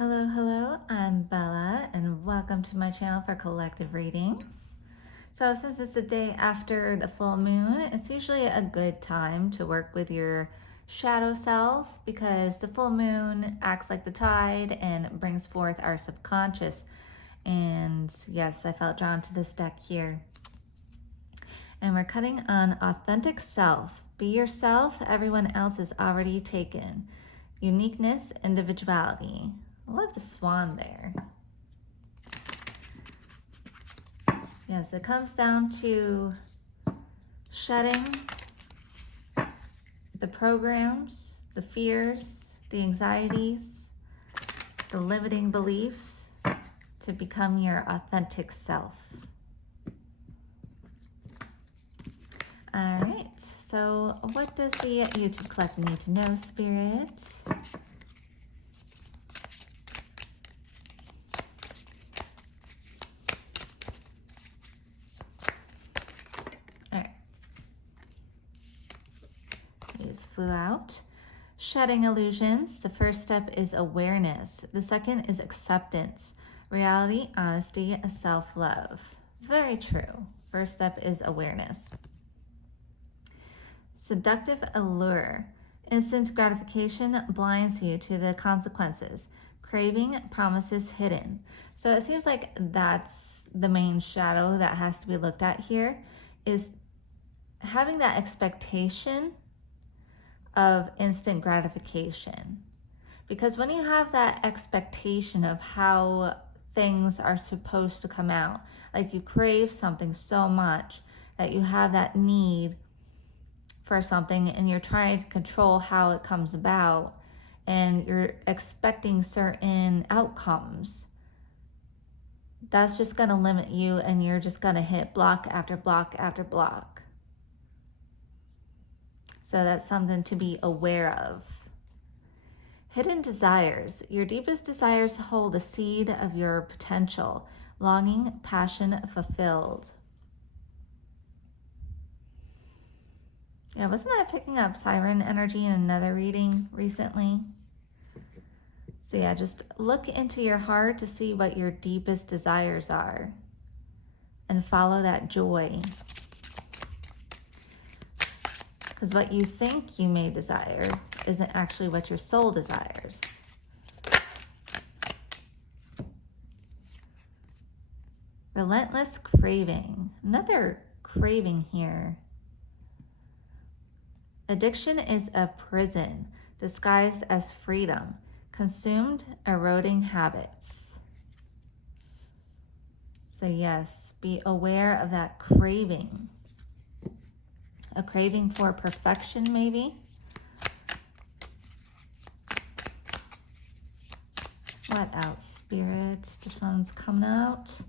Hello, hello, I'm Bella and welcome to my channel for collective readings. So since it's the day after the full moon, it's usually a good time to work with your shadow self because the full moon acts like the tide and brings forth our subconscious. And yes, I felt drawn to this deck here. And we're cutting on authentic self. Be yourself, everyone else is already taken. Uniqueness, individuality. I love the swan there. Yes, it comes down to shedding the programs, the fears, the anxieties, the limiting beliefs to become your authentic self. All right, so what does the YouTube collective need to know, Spirit? Flew out. Shedding illusions. The first step is awareness. The second is acceptance. Reality, honesty, self-love. Very true. First step is awareness. Seductive allure. Instant gratification blinds you to the consequences. Craving, promises hidden. So it seems like that's the main shadow that has to be looked at here, is having that expectation of instant gratification. Because when you have that expectation of how things are supposed to come out, like you crave something so much that you have that need for something and you're trying to control how it comes about and you're expecting certain outcomes, that's just going to limit you and you're just going to hit block after block after block. So that's something to be aware of. Hidden desires. Your deepest desires hold a seed of your potential, longing, passion fulfilled. Yeah, wasn't I picking up siren energy in another reading recently? So yeah, just look into your heart to see what your deepest desires are and follow that joy. Because what you think you may desire isn't actually what your soul desires. Relentless craving. Another craving here. Addiction is a prison disguised as freedom. Consumed, eroding habits. So yes, be aware of that craving. A craving for perfection, maybe. What else, Spirit? This one's coming out.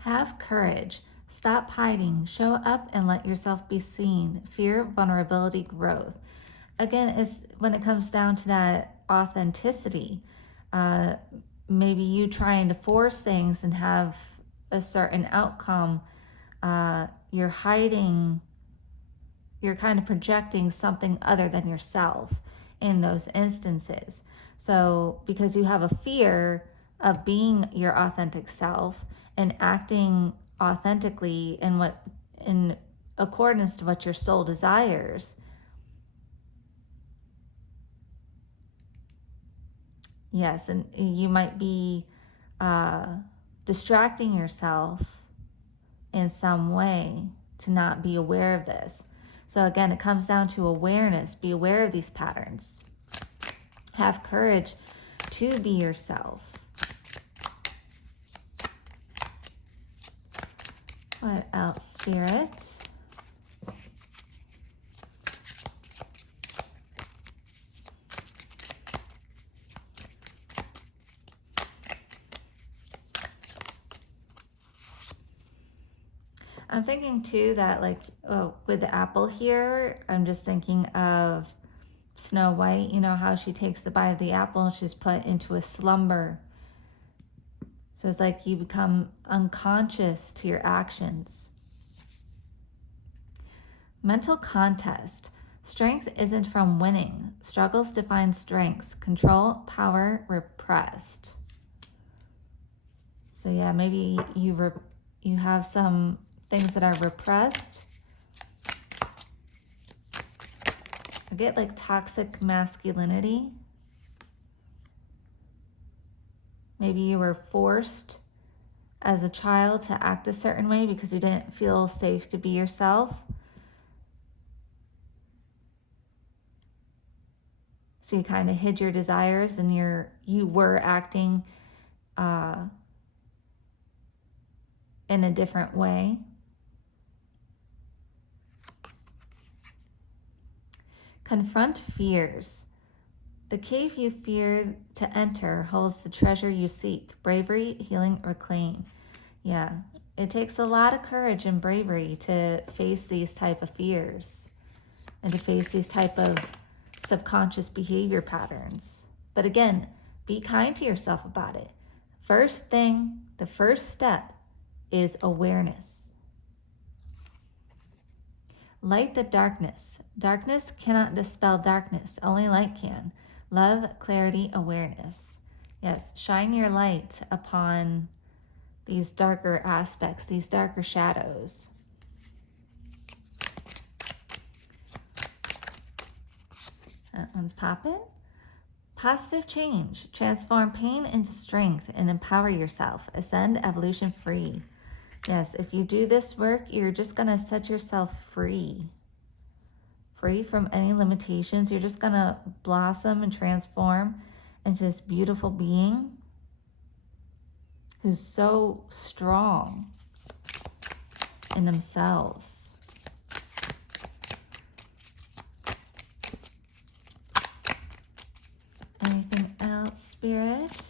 Have courage. Stop hiding. Show up and let yourself be seen. Fear, vulnerability, growth. Again, is when it comes down to that authenticity. Maybe you trying to force things and have a certain outcome. You're hiding. You're kind of projecting something other than yourself in those instances. So because you have a fear of being your authentic self and acting authentically in accordance to what your soul desires, yes, and you might be distracting yourself in some way to not be aware of this. So again, it comes down to awareness. Be aware of these patterns. Have courage to be yourself. What else, Spirit? I'm thinking too that with the apple here, I'm just thinking of Snow White, you know how she takes the bite of the apple and she's put into a slumber. So it's like you become unconscious to your actions. Mental contest. Strength isn't from winning. Struggles define strengths. Control, power, repressed. So yeah, maybe you have some things that are repressed. I get like toxic masculinity. Maybe you were forced as a child to act a certain way because you didn't feel safe to be yourself. So you kind of hid your desires and you were acting in a different way. Confront fears. The cave you fear to enter holds the treasure you seek. Bravery, healing, reclaim. Yeah, it takes a lot of courage and bravery to face these type of fears and to face these type of subconscious behavior patterns. But again, be kind to yourself about it. The first step is awareness. Light the darkness. Darkness cannot dispel darkness, only light can. Love, clarity, awareness. Yes, shine your light upon these darker aspects, these darker shadows. That one's popping. Positive change. Transform pain into strength and empower yourself. Ascend evolution free. Yes, if you do this work, you're just going to set yourself free. Free from any limitations. You're just going to blossom and transform into this beautiful being who's so strong in themselves. Anything else, Spirit?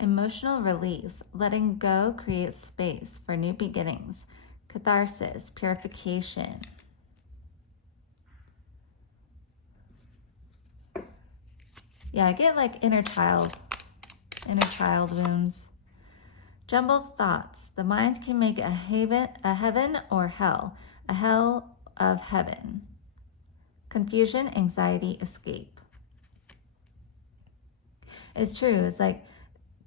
Emotional release. Letting go creates space for new beginnings. Catharsis, purification. Yeah, I get like inner child wounds. Jumbled thoughts. The mind can make a heaven or hell, a hell of heaven. Confusion, anxiety, escape. It's true. It's like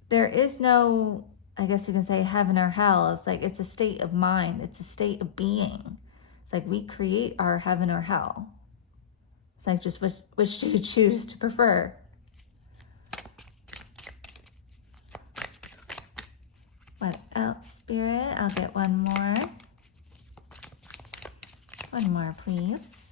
there is no, I guess you can say, heaven or hell. It's like it's a state of mind. It's a state of being. It's like we create our heaven or hell. It's like just which do you choose to prefer? What else, Spirit? I'll get one more. One more, please.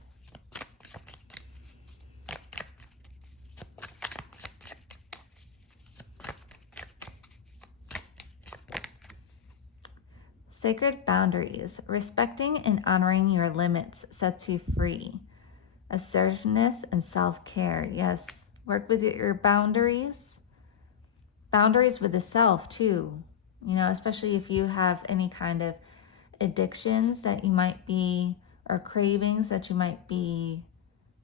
Sacred boundaries. Respecting and honoring your limits sets you free. Assertiveness and self-care. Yes, work with your boundaries. Boundaries with the self, too. You know, especially if you have any kind of addictions that you might be, or cravings that you might be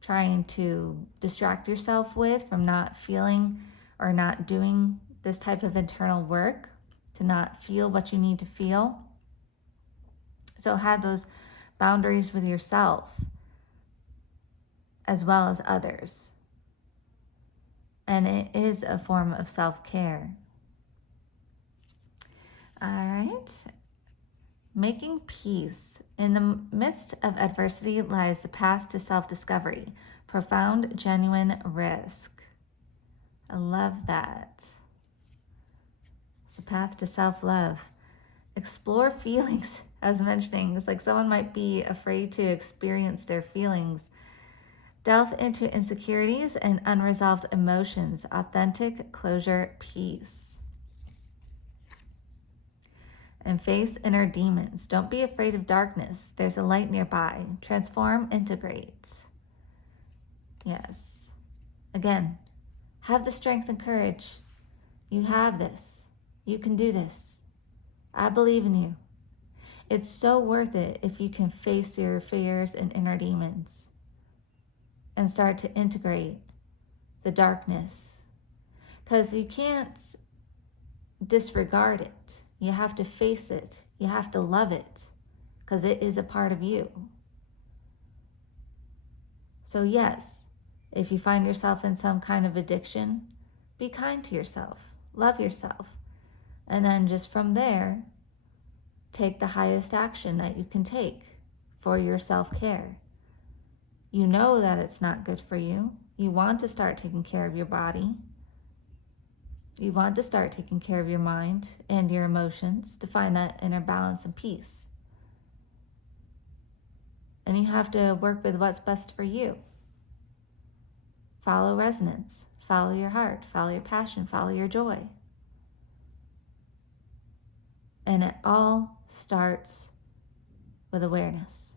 trying to distract yourself with from not feeling or not doing this type of internal work to not feel what you need to feel. So have those boundaries with yourself as well as others. And it is a form of self-care. All right. Making peace. In the midst of adversity lies the path to self-discovery. Profound, genuine risk. I love that. It's a path to self-love. Explore feelings. I was mentioning, it's like someone might be afraid to experience their feelings. Delve into insecurities and unresolved emotions. Authentic closure, peace. And face inner demons. Don't be afraid of darkness. There's a light nearby. Transform, integrate. Yes. Again, have the strength and courage. You have this. You can do this. I believe in you. It's so worth it if you can face your fears and inner demons and start to integrate the darkness. Because you can't disregard it. You have to face it. You have to love it, because it is a part of you. So yes, if you find yourself in some kind of addiction, be kind to yourself, love yourself, and then just from there, take the highest action that you can take for your self-care. You know that it's not good for you. You want to start taking care of your body. You want to start taking care of your mind and your emotions to find that inner balance and peace. And you have to work with what's best for you. Follow resonance, follow your heart, follow your passion, follow your joy. And it all starts with awareness.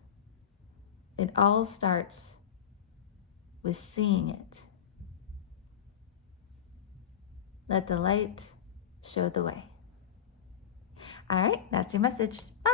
It all starts with seeing it. Let the light show the way. All right, that's your message. Bye.